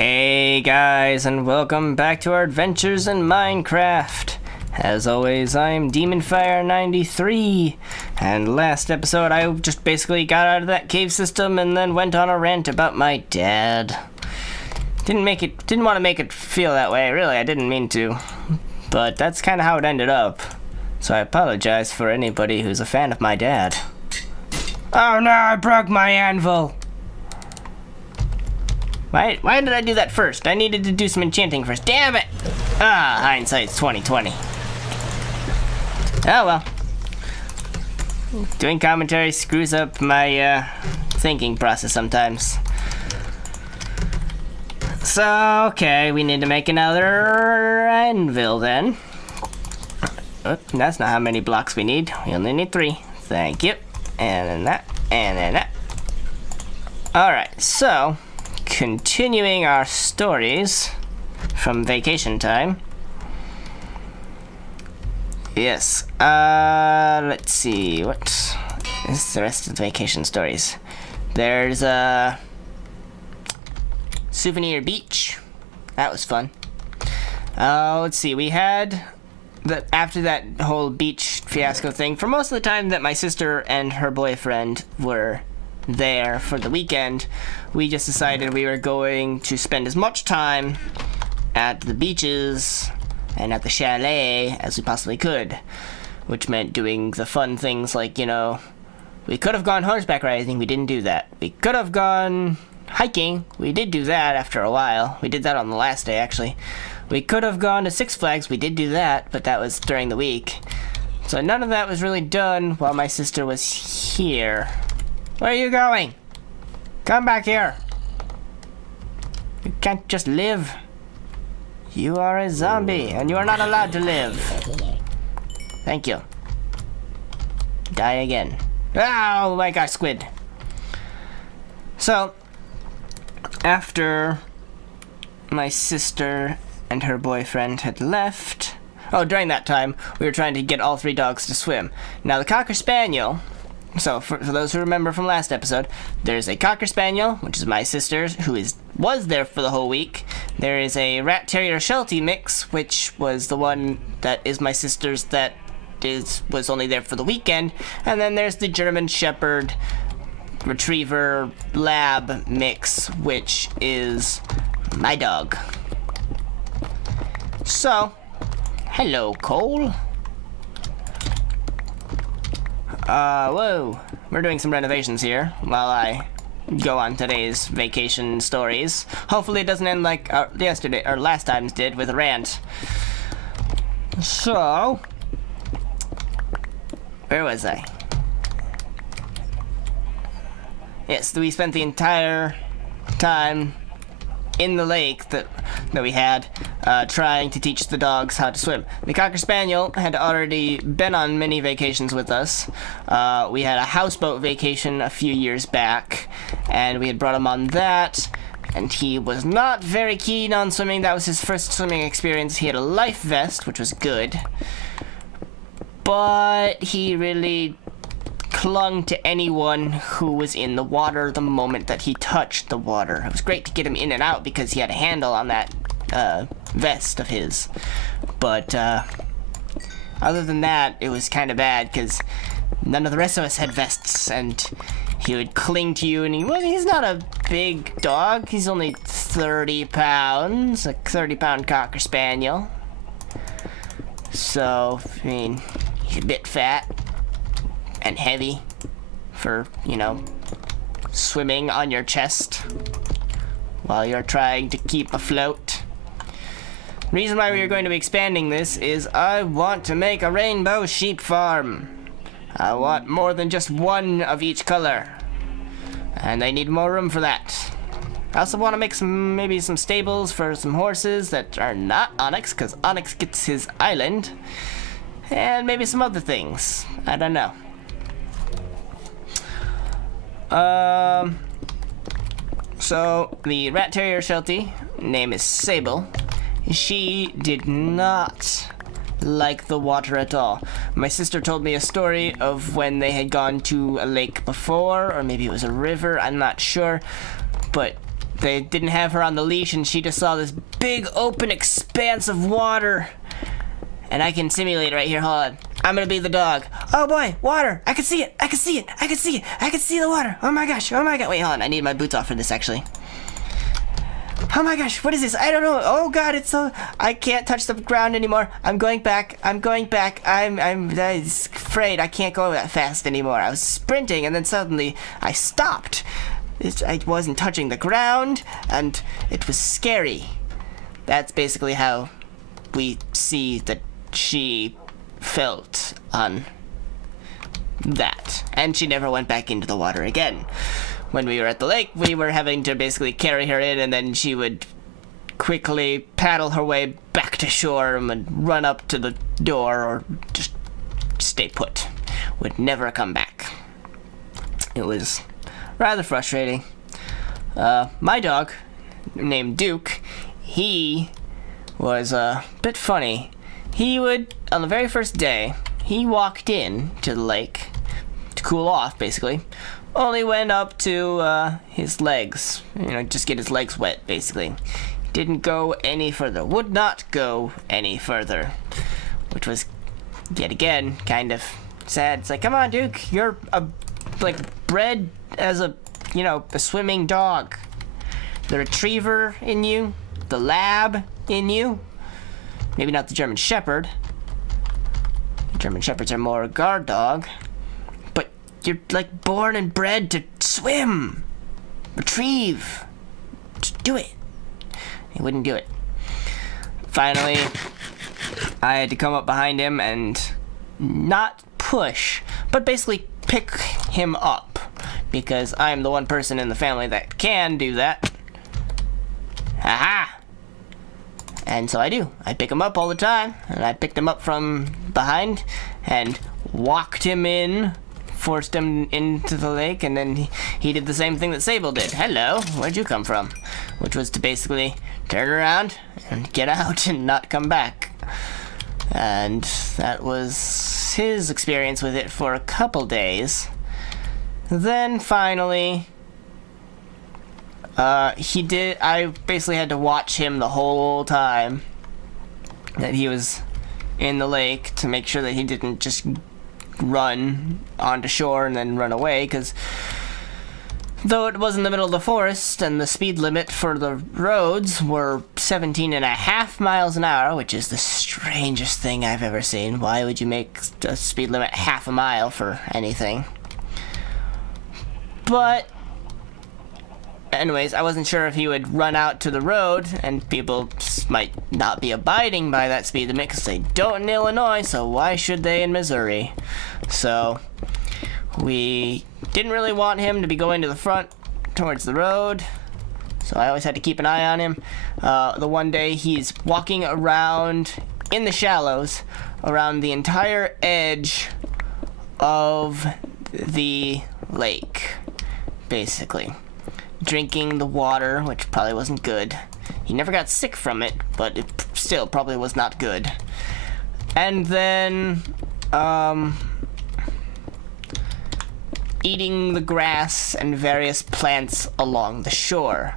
Hey guys, and welcome back to our adventures in Minecraft. As always, I'm DemonFire93, and last episode I just basically got out of that cave system and then went on a rant about my dad. Didn't want to make it feel that way, really, I didn't mean to. But that's kind of how it ended up. So I apologize for anybody who's a fan of my dad. Oh no, I broke my anvil! Why did I do that first? I needed to do some enchanting first. Damn it! Ah, hindsight's 2020. Oh well. Doing commentary screws up my thinking process sometimes. So, okay, we need to make another anvil then. Oh, that's not how many blocks we need. We only need 3. Thank you. And then that, and then that. Alright, so continuing our stories from vacation time. Yes, let's see, what is the rest of the vacation stories? There's a Souvenir Beach. That was fun. Let's see, we had after that whole beach fiasco thing, for most of the time that my sister and her boyfriend were there for the weekend, we just decided we were going to spend as much time at the beaches and at the chalet as we possibly could, which meant doing the fun things like, you know, we could have gone horseback riding, we didn't do that. We could have gone hiking, we did do that after a while. We did that on the last day, actually. We could have gone to Six Flags, we did do that, but that was during the week. So none of that was really done while my sister was here. Where are you going? Come back here. You can't just live. You are a zombie, and you are not allowed to live. Thank you. Die again. Oh my gosh, squid. So, after my sister and her boyfriend had left, during that time, we were trying to get all 3 dogs to swim. Now, the Cocker Spaniel, so for those who remember from last episode, there's a Cocker Spaniel, which is my sister's, who was there for the whole week. There is a Rat Terrier Sheltie mix, which was the one that is my sister's that was only there for the weekend. And then there's the German Shepherd Retriever Lab mix, which is my dog. So, hello, Cole. Whoa. We're doing some renovations here while I go on today's vacation stories. Hopefully it doesn't end like yesterday or last time's did with a rant. So, where was I? Yes, we spent the entire time in the lake that we had trying to teach the dogs how to swim. The Cocker Spaniel had already been on many vacations with us. We had a houseboat vacation a few years back, and we had brought him on that, and he was not very keen on swimming. That was his first swimming experience. He had a life vest, which was good, but he really clung to anyone who was in the water the moment that he touched the water. It was great to get him in and out because he had a handle on that vest of his, but other than that, it was kind of bad because none of the rest of us had vests, and he would cling to you, and he's not a big dog. He's only 30 pounds, a 30-pound Cocker Spaniel. So, I mean, he's a bit fat and heavy for, you know, swimming on your chest while you're trying to keep afloat. The reason why we are going to be expanding this is I want to make a rainbow sheep farm. I want more than just one of each color, and I need more room for that. I also want to make maybe some stables for some horses that are not Onyx, because Onyx gets his island, and maybe some other things. I don't know. So the Rat Terrier Sheltie, name is Sable. She did not like the water at all. My sister told me a story of when they had gone to a lake before, or maybe it was a river, I'm not sure, but they didn't have her on the leash, and she just saw this big open expanse of water. And I can simulate it right here. Hold on. I'm gonna be the dog. Oh boy, water! I can see it! I can see it! I can see it! I can see the water! Oh my gosh! Oh my god! Wait, hold on. I need my boots off for this, actually. Oh my gosh! What is this? I don't know. Oh god! It's so... I can't touch the ground anymore. I'm going back. I'm going back. I'm afraid I can't go that fast anymore. I was sprinting, and then suddenly I stopped. I wasn't touching the ground, and it was scary. That's basically how we see that she felt on that. And she never went back into the water again. When we were at the lake, we were having to basically carry her in, and then she would quickly paddle her way back to shore and run up to the door, or just stay put. Would never come back. It was rather frustrating. My dog, named Duke, he was a bit funny. He would, on the very first day, he walked in to the lake to cool off, basically. Only went up to his legs, you know, just get his legs wet, basically. Didn't go any further, would not go any further, which was, yet again, kind of sad. It's like, come on, Duke, you're like bred as a, you know, a swimming dog. The retriever in you, the lab in you. Maybe not the German Shepherd. German Shepherds are more a guard dog. But you're like born and bred to swim, retrieve. Just do it. He wouldn't do it. Finally, I had to come up behind him and not push, but basically pick him up, because I'm the one person in the family that can do that. Haha! And so I do. I pick him up all the time, and I picked him up from behind and walked him in, forced him into the lake, and then he did the same thing that Sable did. Hello, where'd you come from? Which was to basically turn around and get out and not come back. And that was his experience with it for a couple days. Then finally, I basically had to watch him the whole time that he was in the lake to make sure that he didn't just run onto shore and then run away, because though it was in the middle of the forest and the speed limit for the roads were 17.5 miles an hour, which is the strangest thing I've ever seen. Why would you make a speed limit half a mile for anything? But anyways, I wasn't sure if he would run out to the road, and people might not be abiding by that speed limit because they don't in Illinois, so why should they in Missouri? So we didn't really want him to be going to the front towards the road, so I always had to keep an eye on him. The one day he's walking around in the shallows around the entire edge of the lake, basically drinking the water, which probably wasn't good. He never got sick from it, but it still probably was not good. And then eating the grass and various plants along the shore.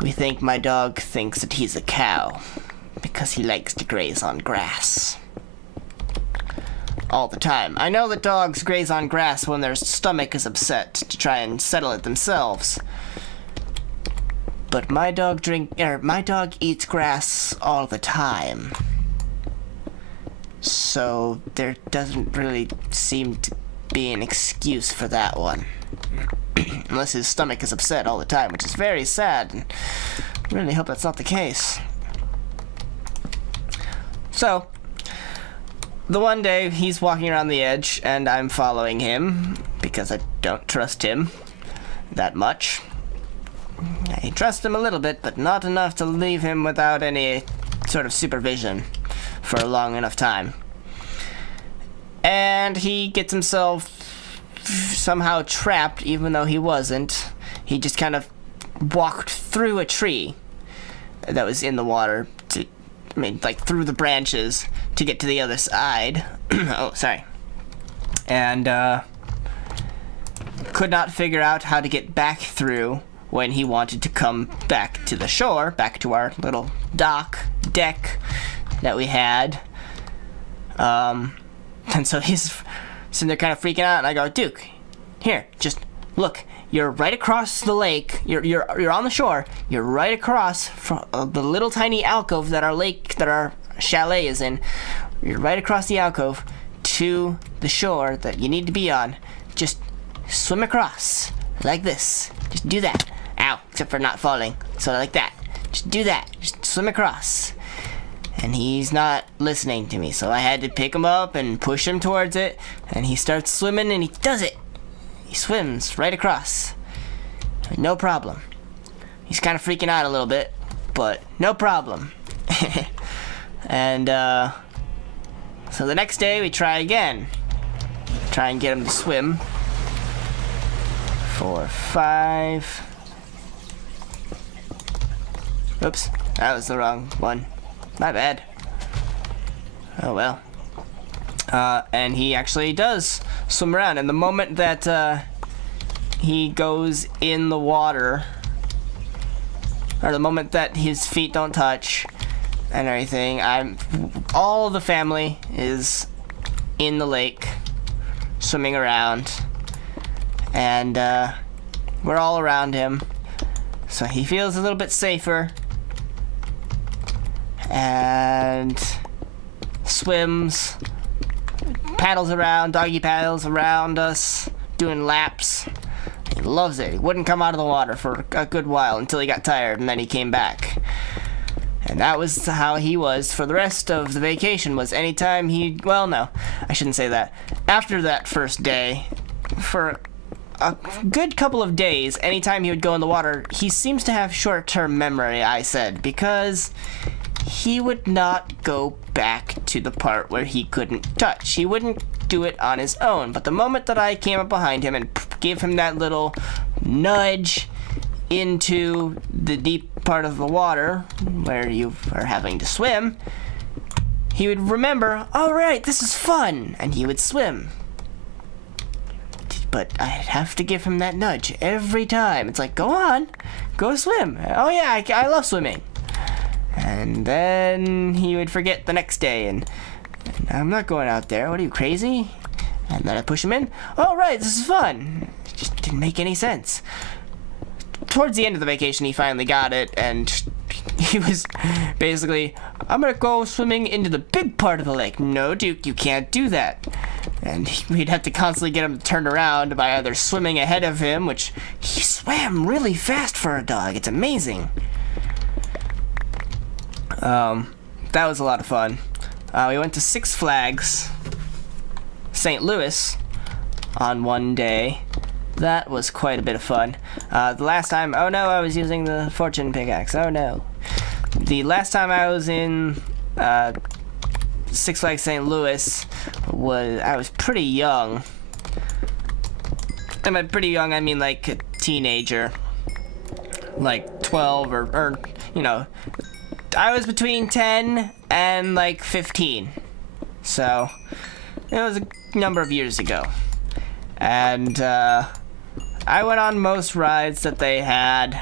We think my dog thinks that he's a cow because he likes to graze on grass all the time. I know that dogs graze on grass when their stomach is upset to try and settle it themselves. But my dog eats grass all the time. So there doesn't really seem to be an excuse for that one. Unless his stomach is upset all the time, which is very sad, and I really hope that's not the case. So the one day he's walking around the edge and I'm following him because I don't trust him that much. I trust him a little bit, but not enough to leave him without any sort of supervision for a long enough time. And he gets himself somehow trapped, even though he wasn't. He just kind of walked through a tree that was in the water, like through the branches to get to the other side. Oh, sorry. And could not figure out how to get back through when he wanted to come back to the shore, back to our little deck that we had. And so he's sitting there kind of freaking out, and I go, Duke, here, just look. You're right across the lake. You're on the shore. You're right across from the little tiny alcove that our chalet is in. You're right across the alcove to the shore that you need to be on. Just swim across like this. Just do that. Ow, except for not falling. So like that. Just do that. Just swim across. And he's not listening to me, so I had to pick him up and push him towards it, and he starts swimming, and he does it. He swims right across. No problem. He's kind of freaking out a little bit, but no problem. And so the next day we try again. Try and get him to swim. 4, 5. Oops, that was the wrong one. My bad. Oh well. And he actually does swim around, and the moment that he goes in the water, or the moment that his feet don't touch and everything, all of the family is in the lake swimming around, and we're all around him, so he feels a little bit safer and swims, paddles around, doggy paddles around us, doing laps. He loves it. He wouldn't come out of the water for a good while until he got tired, and then he came back. And that was how he was for the rest of the vacation, was anytime he, well, no, I shouldn't say that. After that first day, for a good couple of days, anytime he would go in the water, he seems to have short-term memory, I said, because he would not go back to the part where he couldn't touch. He wouldn't do it on his own. But the moment that I came up behind him and gave him that little nudge into the deep part of the water where you are having to swim, he would remember, all right, this is fun, and he would swim. But I'd have to give him that nudge every time. It's like, go on, go swim. Oh yeah, I love swimming. And then he would forget the next day, and I'm not going out there. What are you, crazy? And then I push him in. Oh, right, this is fun. It just didn't make any sense. Towards the end of the vacation, he finally got it, and he was basically, I'm gonna go swimming into the big part of the lake. No, Duke, you can't do that. And we'd have to constantly get him to turn around by either swimming ahead of him, which he swam really fast for a dog. It's amazing. That was a lot of fun. We went to Six Flags St. Louis on one day. That was quite a bit of fun. The last time, oh no, I was using the fortune pickaxe. Oh no. The last time I was in Six Flags St. Louis I was pretty young. And by pretty young, I mean like a teenager. Like 12 or you know, I was between 10 and like 15. So it was a number of years ago. And I went on most rides that they had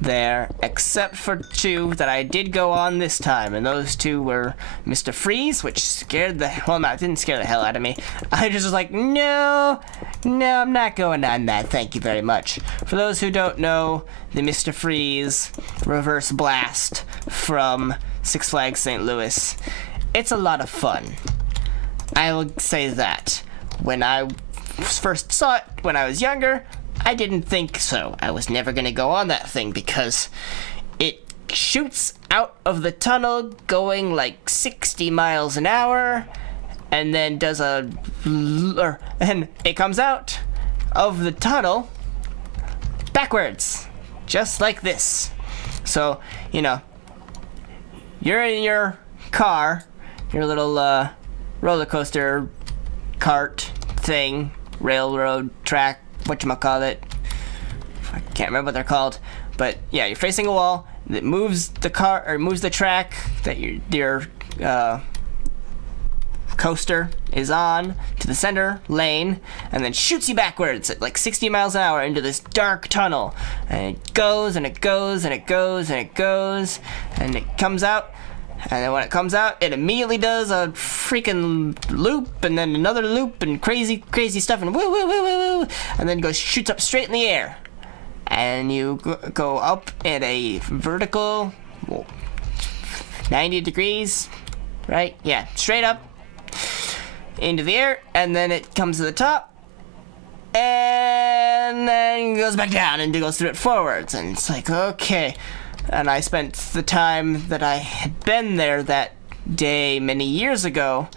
there, except for 2 that I did go on this time, and those 2 were Mr. Freeze, which scared the, well, no, it didn't scare the hell out of me. I just was like, no, I'm not going on that, thank you very much. For those who don't know, the Mr. Freeze reverse blast from Six Flags St. Louis, it's a lot of fun. I will say that. When I first saw it when I was younger, I didn't think so. I was never gonna go on that thing because it shoots out of the tunnel going like 60 miles an hour and then does and it comes out of the tunnel backwards, just like this. So, you know, you're in your car, your little roller coaster cart thing, railroad track, whatchamacallit, I can't remember what they're called, but yeah, you're facing a wall that moves the car, or moves the track that your coaster is on to the center lane and then shoots you backwards at like 60 miles an hour into this dark tunnel. And it goes and it goes and it goes and it goes and it comes out. And then when it comes out, it immediately does a freaking loop and then another loop and crazy, crazy stuff and woo, woo, woo, woo, woo. And then shoots up straight in the air. And you go up at a vertical 90 degrees, right? Yeah, straight up into the air, and then it comes to the top, and then goes back down and goes through it forwards, and it's like, okay. And I spent the time that I had been there that day many years ago,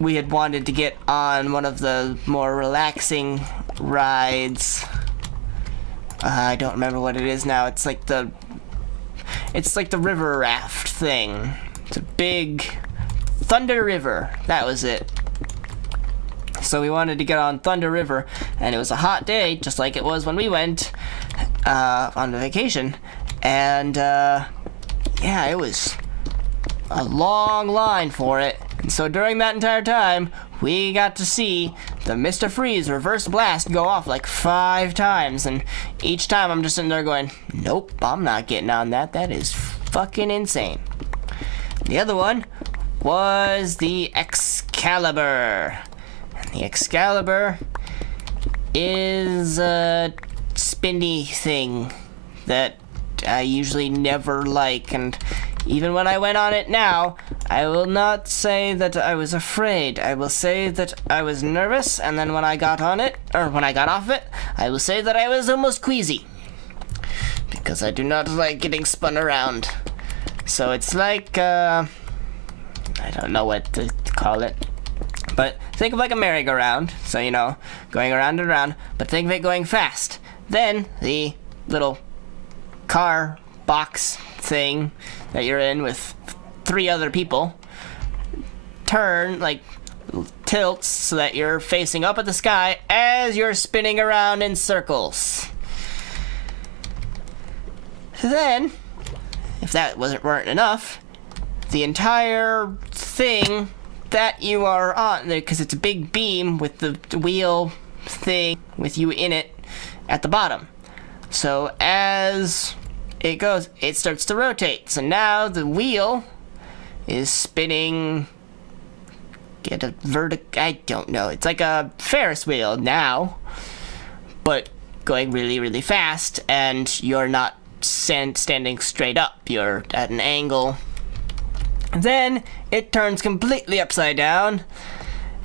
we had wanted to get on one of the more relaxing rides. I don't remember what it is now. It's like the river raft thing. It's a big Thunder River. That was it. So we wanted to get on Thunder River, and it was a hot day, just like it was when we went on vacation. And yeah, it was a long line for it. And so during that entire time, we got to see the Mr. Freeze reverse blast go off like 5 times. And each time I'm just sitting there going, nope, I'm not getting on that. That is fucking insane. The other one was the Excalibur. And the Excalibur is a spinny thing that I usually never like, and even when I went on it now, I will not say that I was afraid. I will say that I was nervous, and then when I got on it, or when I got off it, I will say that I was almost queasy. Because I do not like getting spun around. So it's like, I don't know what to call it. But think of like a merry-go-round, so you know, going around and around, but think of it going fast. Then the little car box thing that you're in with 3 other people tilts so that you're facing up at the sky as you're spinning around in circles. Then, if that weren't enough, the entire thing that you are on, because it's a big beam with the wheel thing with you in it at the bottom. So as it goes, it starts to rotate. So now the wheel is spinning at a I don't know. It's like a Ferris wheel now, but going really, really fast, and you're not standing straight up. You're at an angle. Then it turns completely upside down.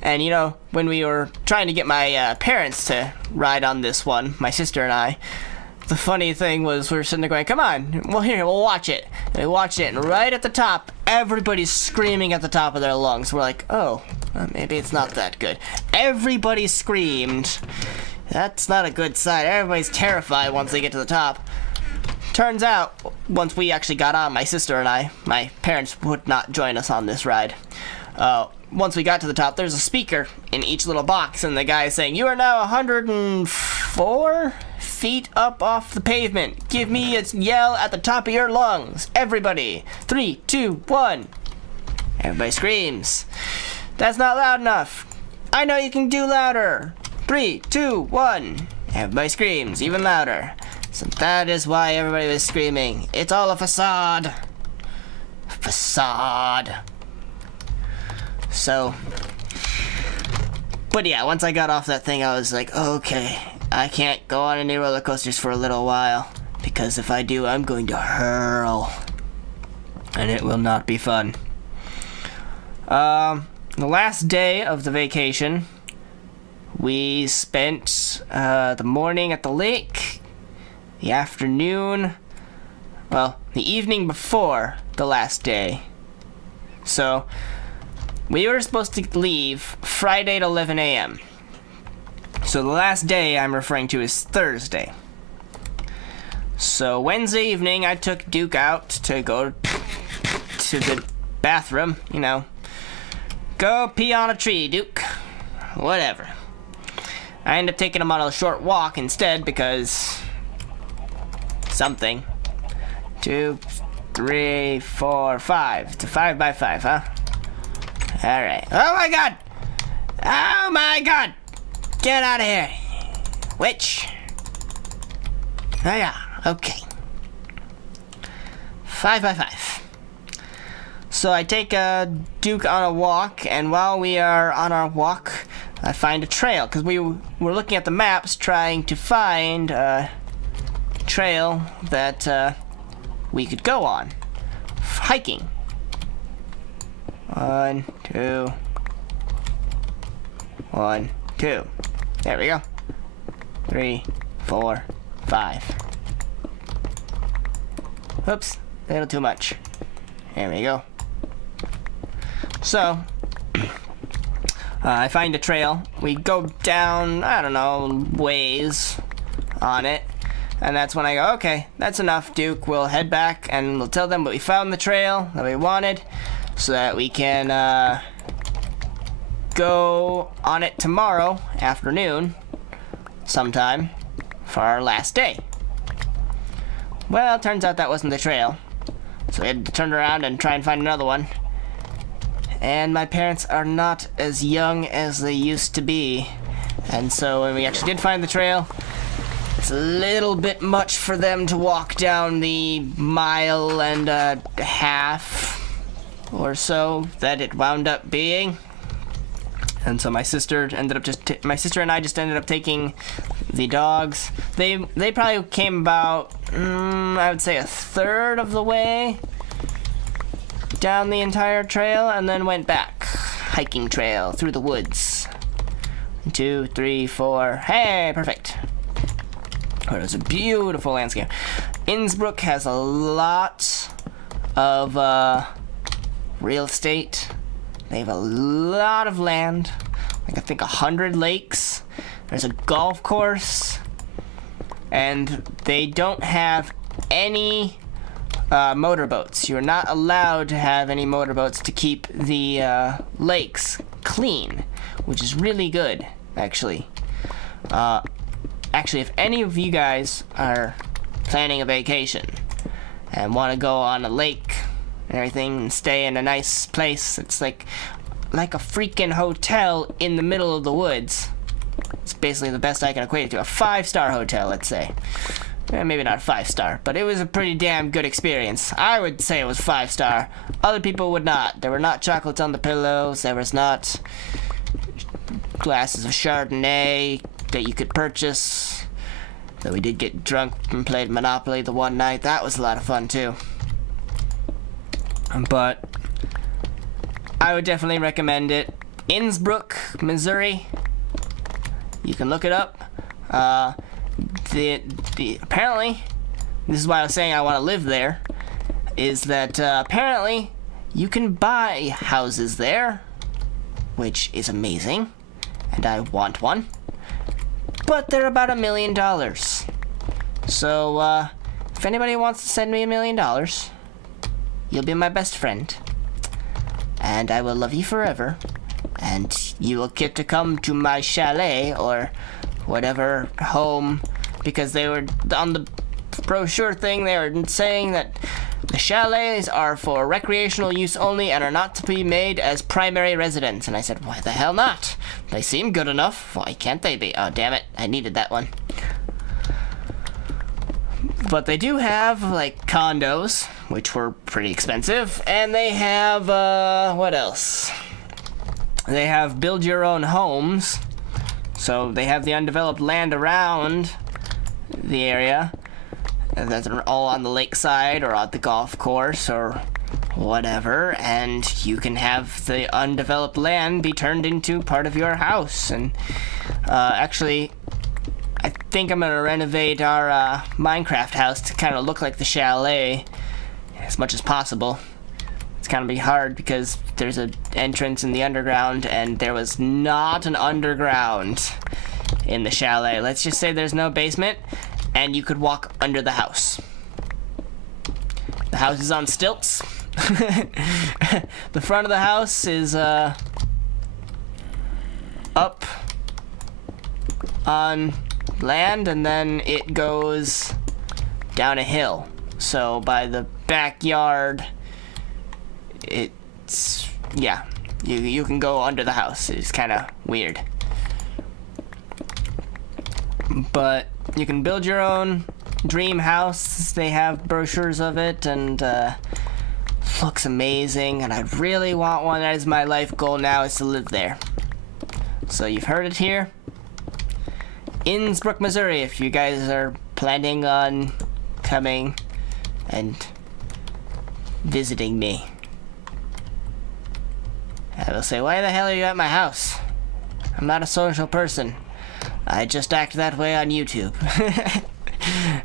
And you know, when we were trying to get my parents to ride on this one, my sister and I, the funny thing was we were sitting there going, come on, well here, we'll watch it. And we watched it, and right at the top, everybody's screaming at the top of their lungs. We're like, oh, well, maybe it's not that good. Everybody screamed. That's not a good sign. Everybody's terrified once they get to the top. Turns out, once we actually got on, my sister and I, my parents would not join us on this ride. Once we got to the top, there's a speaker in each little box, and the guy is saying, you are now 104 feet up off the pavement. Give me a yell at the top of your lungs. Everybody. 3, 2, 1. Everybody screams. That's not loud enough. I know you can do louder. 3, 2, 1. Everybody screams even louder. So that is why everybody was screaming. It's all a facade. Facade. So, but yeah, once I got off that thing, I was like, okay, I can't go on any roller coasters for a little while, because if I do, I'm going to hurl, and it will not be fun. The last day of the vacation, we spent the morning at the lake, the afternoon, well, the evening before the last day. So we were supposed to leave Friday at 11 a.m. So the last day I'm referring to is Thursday. So Wednesday evening, I took Duke out to go to the bathroom, you know. Go pee on a tree, Duke. Whatever. I ended up taking him on a short walk instead because something. 2, 3, 4, 5. It's a 5 by 5, huh? Alright. Oh my god! Oh my god! Get out of here! Witch! Oh yeah, okay. 5 by 5. So I take Duke on a walk, and while we are on our walk, I find a trail, because we were looking at the maps trying to find a trail that we could go on. Hiking. 1, 2. 1, 2. There we go. 3, 4, 5. Oops, a little too much. There we go. So, I find a trail. We go down, I don't know, ways on it. And that's when I go, okay, that's enough, Duke. We'll head back and we'll tell them that we found the trail that we wanted so that we can go on it tomorrow afternoon sometime for our last day. Well, it turns out that wasn't the trail. So we had to turn around and try and find another one. And my parents are not as young as they used to be. And so when we actually did find the trail, it's a little bit much for them to walk down the mile and a half or so that it wound up being. And so my sister and I just ended up taking the dogs. They probably came about, I would say, a third of the way down the entire trail and then went back. Hiking trail through the woods. 1, 2, 3, 4. Hey, perfect. Oh, it was a beautiful landscape. Innsbruck has a lot of real estate. They have a lot of land. Like I think 100 lakes. There's a golf course. And they don't have any motorboats. You're not allowed to have any motorboats to keep the lakes clean, which is really good, actually. Actually, if any of you guys are planning a vacation and want to go on a lake and everything and stay in a nice place, it's like a freaking hotel in the middle of the woods. It's basically the best I can equate it to. A 5-star hotel, let's say. Maybe not 5-star, but it was a pretty damn good experience. I would say it was 5-star. Other people would not. There were not chocolates on the pillows. There was not glasses of Chardonnay that you could purchase. Though we did get drunk and played Monopoly the one night. That was a lot of fun too. But I would definitely recommend it. Innsbruck, Missouri. You can look it up. Apparently, this is why I was saying I want to live there, is that apparently you can buy houses there, which is amazing, and I want one. But they're about $1 million. So, if anybody wants to send me $1 million, you'll be my best friend. And I will love you forever. And you will get to come to my chalet, or whatever home, because they were, on the brochure thing, they were saying that the chalets are for recreational use only and are not to be made as primary residence. And I said, why the hell not? They seem good enough. Why can't they be? Oh, damn it. I needed that one. But they do have, like, condos, which were pretty expensive. And they have, what else? They have build-your-own homes. So they have the undeveloped land around the area. That's all on the lakeside or at the golf course or whatever, and you can have the undeveloped land be turned into part of your house. And actually, I think I'm gonna renovate our Minecraft house to kind of look like the chalet as much as possible. It's gonna be hard because there's an entrance in the underground, and there was not an underground in the chalet. Let's just say there's no basement, and you could walk under the house. The house is on stilts. The front of the house is up on land, and then it goes down a hill. So by the backyard, it's, yeah, You can go under the house. It's kind of weird. But you can build your own dream house. They have brochures of it, and looks amazing. And I really want one. That is my life goal now, is to live there. So you've heard it here. Innsbrook, Missouri, if you guys are planning on coming and visiting me. I will say, why the hell are you at my house? I'm not a social person. I just act that way on YouTube.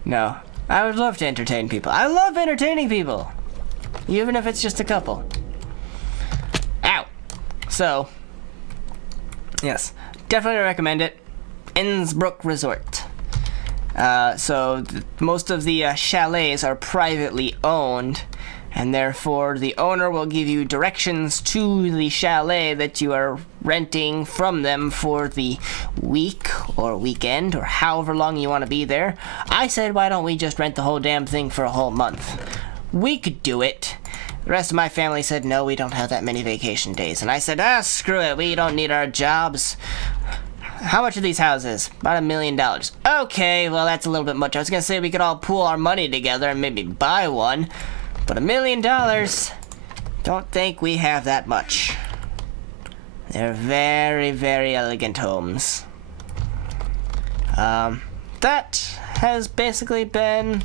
No, I would love to entertain people. I love entertaining people, even if it's just a couple. Ow! So, yes, definitely recommend it. Innsbrook Resort. Most of the chalets are privately owned, and therefore the owner will give you directions to the chalet that you are renting from them for the week or weekend or however long you want to be there. I said, why don't we just rent the whole damn thing for a whole month? We could do it. The rest of my family said, no, we don't have that many vacation days. And I said, screw it, we don't need our jobs. How much are these houses? About $1 million. Okay, well, that's a little bit much. I was gonna say we could all pool our money together and maybe buy one. But $1 million, don't think we have that much. They're very, very elegant homes. That has basically been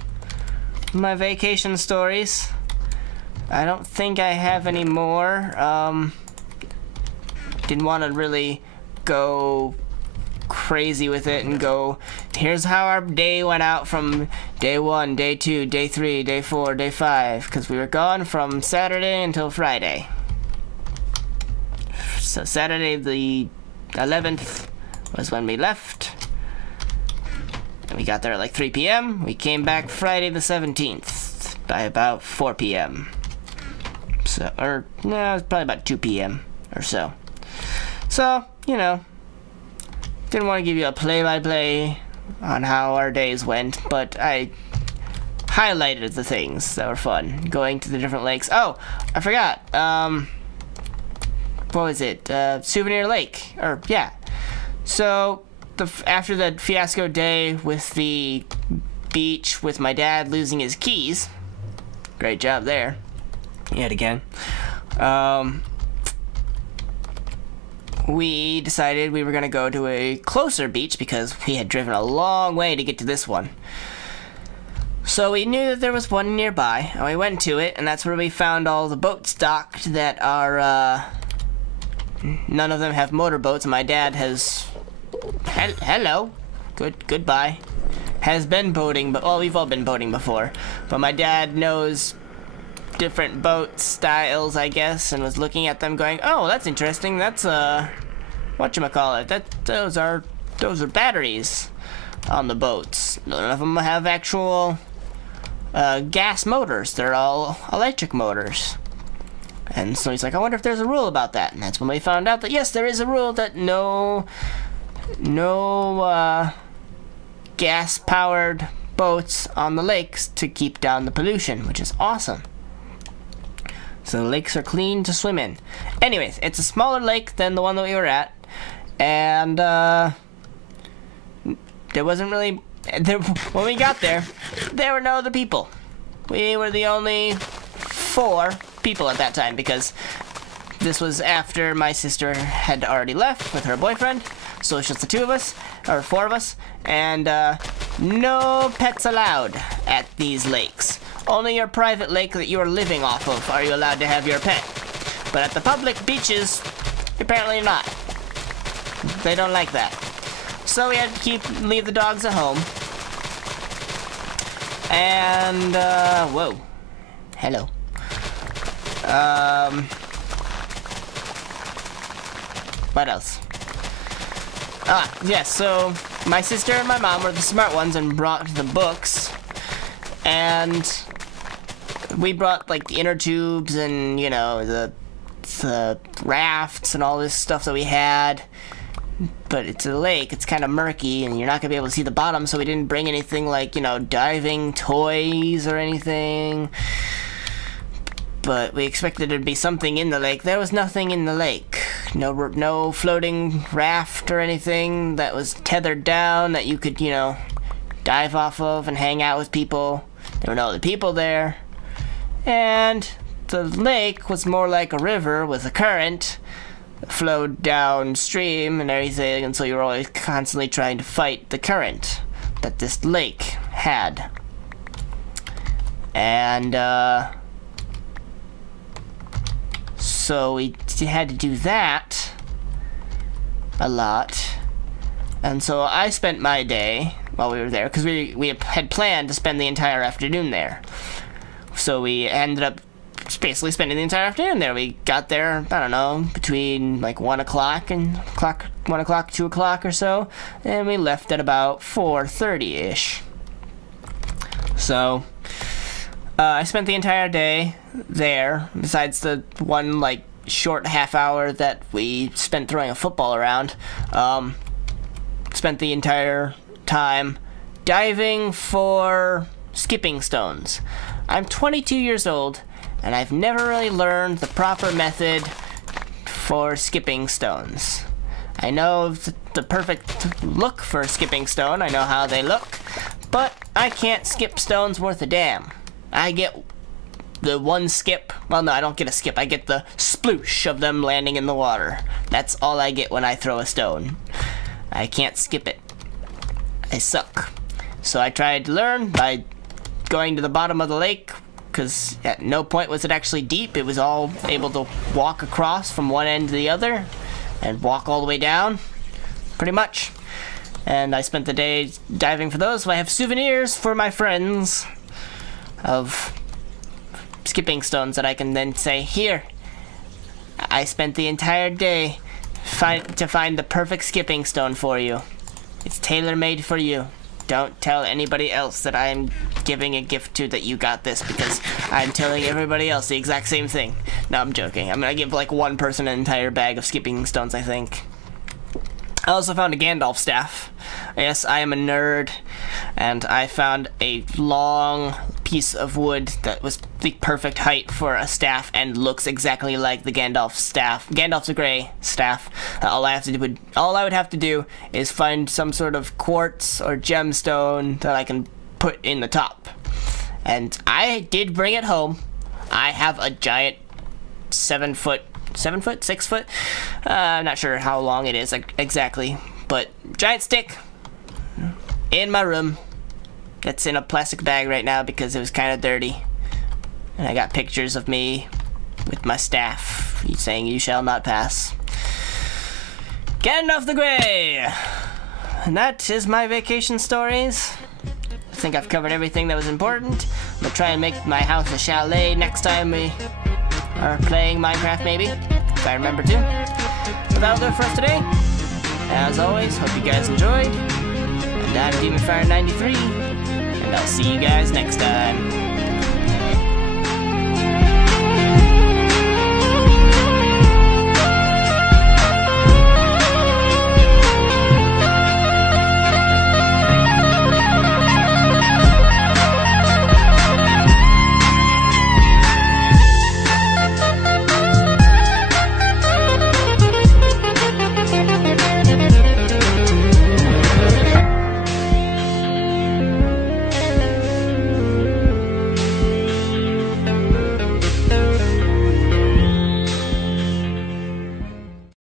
my vacation stories. I don't think I have any more. Didn't want to really go crazy with it and go, here's how our day went out from day 1, day 2, day 3, day 4, day 5, because we were gone from Saturday until Friday. So Saturday the 11th was when we left, and we got there at like 3 p.m. We came back Friday the 17th by about 4 p.m. So, or no, it was probably about 2 p.m. or so. So, you know, didn't want to give you a play-by-play on how our days went, but I highlighted the things that were fun. Going to the different lakes. Oh, I forgot. What was it? Souvenir Lake. Or, yeah. So, after the fiasco day with the beach with my dad losing his keys, great job there, yet again, we decided we were going to go to a closer beach because we had driven a long way to get to this one. So we knew that there was one nearby, and we went to it, and that's where we found all the boats docked that are, none of them have motorboats, and my dad has, hello, goodbye, has been boating, but, well, we've all been boating before, but my dad knows different boat styles, I guess, and was looking at them going, oh, that's interesting, that's whatchamacallit, those are batteries on the boats. None of them have actual gas motors, they're all electric motors. And so he's like, I wonder if there's a rule about that. And that's when we found out that yes, there is a rule that no gas powered boats on the lakes to keep down the pollution, which is awesome. So the lakes are clean to swim in. Anyways, it's a smaller lake than the one that we were at, and there wasn't really, when we got there were no other people. We were the only 4 people at that time, because this was after my sister had already left with her boyfriend, so it's just the 2 of us, or 4 of us, and no pets allowed at these lakes. Only your private lake that you are living off of are you allowed to have your pet. But at the public beaches, apparently not. They don't like that. So we had to leave the dogs at home. And, whoa. Hello. What else? Yes, so my sister and my mom were the smart ones and brought the books. And we brought like the inner tubes and, you know, the rafts and all this stuff that we had. But it's a lake, it's kind of murky, and you're not going to be able to see the bottom, so we didn't bring anything like, you know, diving toys or anything. but we expected there'd be something in the lake. There was nothing in the lake. No floating raft or anything that was tethered down that you could, you know, dive off of and hang out with people. There were no other people there. And the lake was more like a river with a current that flowed downstream and everything, and so you were always constantly trying to fight the current that this lake had. And so we had to do that a lot. And so I spent my day while we were there, because we had planned to spend the entire afternoon there. So we ended up basically spending the entire afternoon there. We got there, I don't know, between like 1 o'clock and 2 o'clock or so, and we left at about 4:30-ish. So I spent the entire day there, besides the one like short half hour that we spent throwing a football around. Spent the entire time diving for skipping stones. I'm 22 years old, and I've never really learned the proper method for skipping stones. I know the perfect look for a skipping stone, I know how they look, but I can't skip stones worth a damn. I get the one skip, well no, I don't get a skip, I get the sploosh of them landing in the water. That's all I get when I throw a stone. I can't skip it. I suck. So I tried to learn by going to the bottom of the lake, because at no point was it actually deep. It was all able to walk across from one end to the other and walk all the way down, pretty much. And I spent the day diving for those, so I have souvenirs for my friends of skipping stones that I can then say, here, I spent the entire day to find the perfect skipping stone for you. It's tailor-made for you. Don't tell anybody else that I'm giving a gift to that you got this, because I'm telling everybody else the exact same thing. No, I'm joking. I'm gonna give like one person an entire bag of skipping stones, I think. I also found a Gandalf staff. Yes, I am a nerd, and I found a long piece of wood that was the perfect height for a staff and looks exactly like the Gandalf staff. Gandalf's a gray staff. All I would have to do is find some sort of quartz or gemstone that I can put in the top. And I did bring it home. I have a giant 6 foot, I'm not sure how long it is exactly, but giant stick in my room. That's in a plastic bag right now because it was kind of dirty. And I got pictures of me with my staff saying, "You shall not pass." Gandalf the Grey! And that is my vacation stories. I think I've covered everything that was important. I'm gonna try and make my house a chalet next time we are playing Minecraft, maybe, if I remember to. But that'll do it for us today. As always, hope you guys enjoyed. And I'm DemonFire93, and I'll see you guys next time.